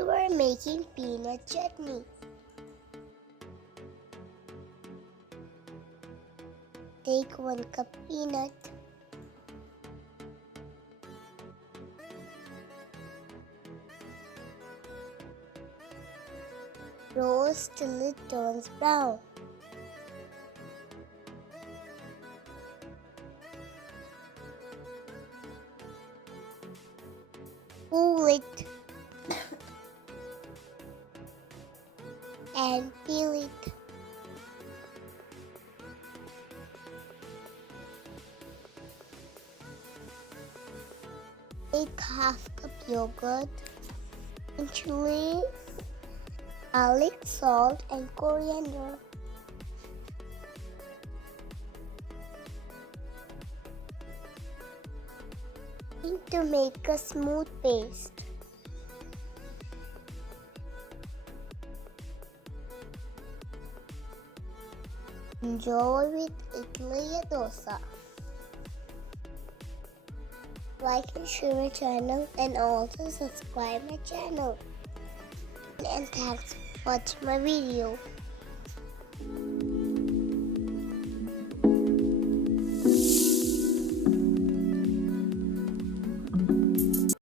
Today we're making peanut chutney. Take 1 cup peanut. Roast till it turns brown. Cool it and peel it. Take half cup yogurt and chillies, garlic, salt and coriander. To make a smooth paste. Enjoy with idly or dosa. Like and share my channel and also subscribe my channel. And thanks for watching my video.